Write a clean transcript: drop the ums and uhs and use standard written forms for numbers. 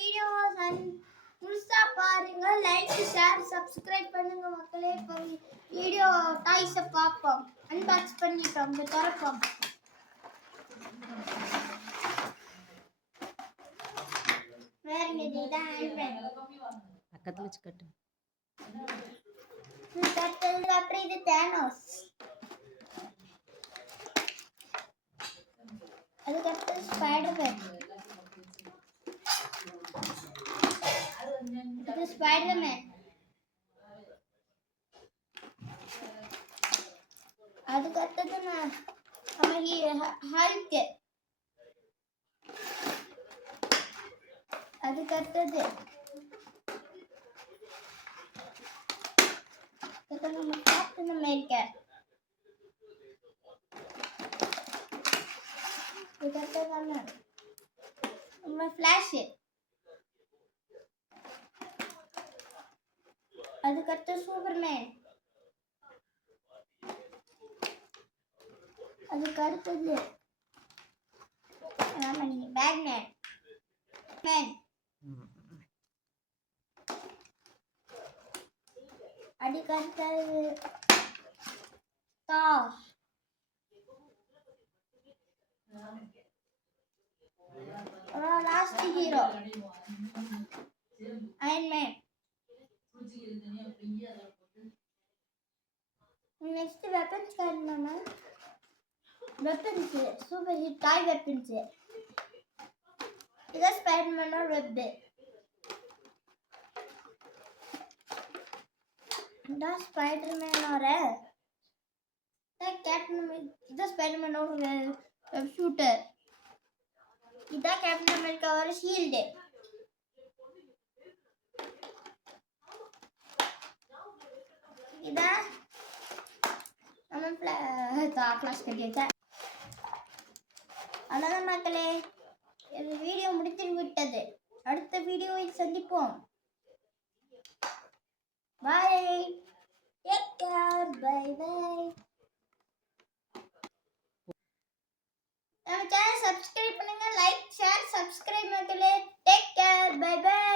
Video முழுசா பாருங்க, like share subscribe பண்ணுங்க மக்களே. இப்போ வீடியோ டாய்ஸை பார்ப்போம், அன்பாக்ஸ் பண்ணிட்டோம், திறப்போம். வேறங்க இதுதான் ஹேண்ட்பேக் பக்கத்துல வச்சு கட்டு. அப்புறம் இது தேனோஸ், அதுக்கப்புறம் ஸ்பைடர்மேன், இது ஸ்பைடர்மேன், அதுக்கடுத்தது நம்ம ஹல்க், அதுக்கடுத்தது நம்ம கேப்டன் அமெரிக்கா, இதுக்கடுத்தது நம்ம ஃபிளாஷ், அதுக்கடுத்து சூப்பர்மேன், அதுக்கு அடுத்தது பேட்மேன் மேன், அதுக்கு அடுத்தது தார், last hero iron man. Next weapons காரணமா வெப்பன்ஸ் சூப்பர் ஹிட் டாய் வெப்பன்ஸ், இது ஸ்பைடர்மேனோட வெப், இந்த ஸ்பைடர்மேனோட கேப்டன், இது ஸ்பைடர்மேனோட வெப் ஷூட்டர், இதான் கேப்டன் அமெரிக்காவோட ஷீல்டு, இதான் நம்ம ஃபிளாஷ் கட்டியாச்சா. அவ்வளோதான் மக்களே, இந்த வீடியோ முடித்து விட்டது. அடுத்த வீடியோவில் சந்திப்போம். Bye, take care, bye bye. நம்ம சேனல் சப்ஸ்கிரைப் பண்ணுங்க, லைக் ஷேர் சப்ஸ்கிரைப் மக்களே. Take care, bye by.